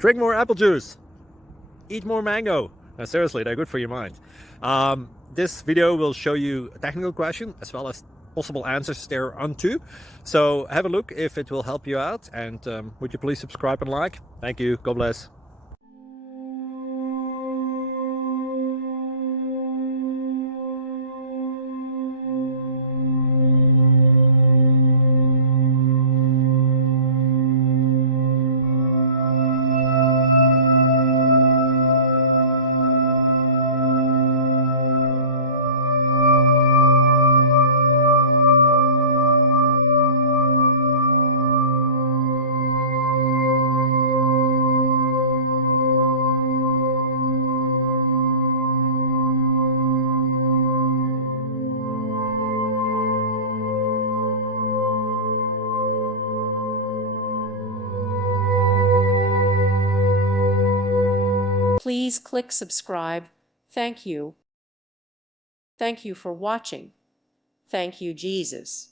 Drink more apple juice. Eat more mango. No, seriously, they're good for your mind. This video will show you a technical question as well as possible answers thereunto. So have a look if it will help you out, and would you please subscribe and like? Thank you. God bless. Please click subscribe. Thank you. Thank you for watching. Thank you, Jesus.